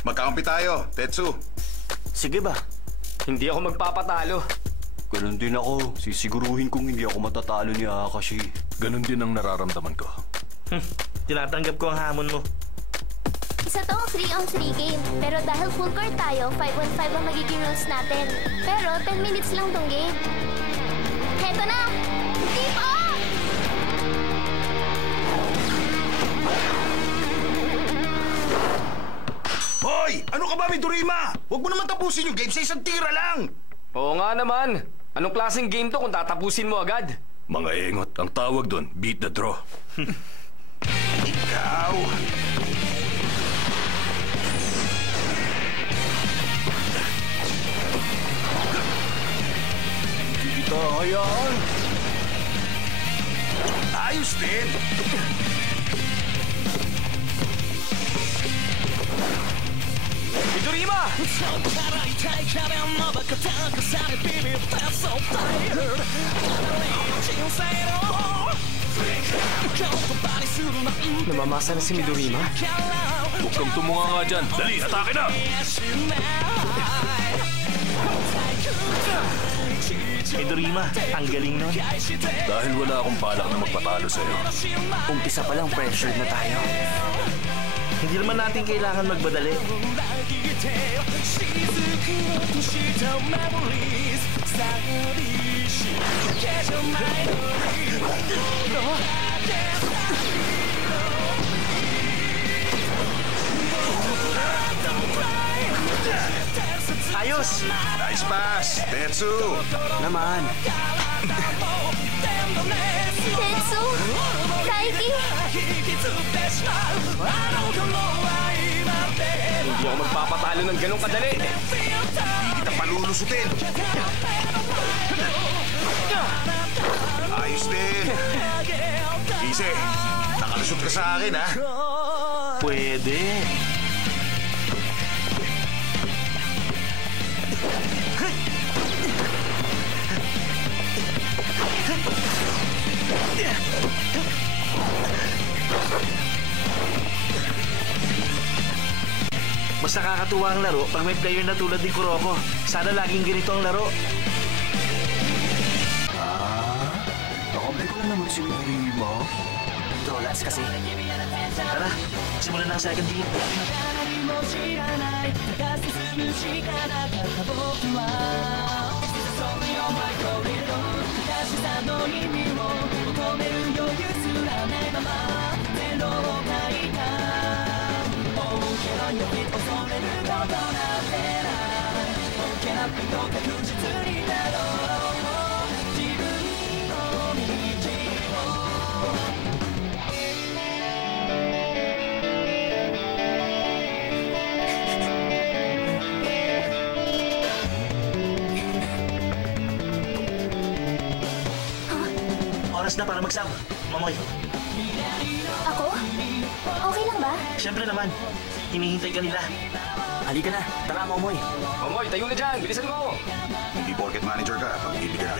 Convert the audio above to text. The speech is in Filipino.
Magkakampi tayo, Tetsu. Sige ba? Hindi ako magpapatalo. Ganon din ako. Sisiguruhin kong hindi ako matatalo ni Akashi. Ganon din ang nararamdaman ko. Tinatanggap ko ang hamon mo. Isa tong 3-on-3 game. Pero dahil full court tayo, 5-on-5 ang magiging rules natin. Pero 10 minutes lang tong game. Heto na! Keep on! Hoy! Ano ka ba, Midorima? Huwag mo naman tapusin yung game sa isang tira lang! Oo nga naman. Anong klaseng game to kung tatapusin mo agad? Mga engot, ang tawag doon, beat the draw. Ikaw! Hindi kita hayaan. Ayos din! Midorima! Namamasa na si Midorima? Huwag kang tumunga nga dyan. Dali, atake na! Midorima, ang galing nun. Dahil wala akong balak na magpatalo sa'yo. Umpisa pa lang pressured na tayo. Hindi naman natin kailangan magbadali. Ayos! Nice pass, Tetsu! Naman. Tetsu! Kaiki! Hindi ako magpapatalo ng ganong kadali. Hindi kita palulusutin! Ayos din! Easy, nakalusot ka sa akin, ha? Pwede. Mas nakakatuwa ang laro pag may player na tulad ni Kuroko. Sana laging ganito ang laro. Nakabay ko na naman si Midorima. Trollats kasi. Tara, simulan na ang second game. Oras na para mag-sub. Mamoy. Ako? Okay lang ba? Siyempre naman. Hinihintay ka nila. Halika na. Tara, Mamoy. Mamoy, tayo na dyan. Bilisan mo. Hindi porket manager ka, pagbibigyan na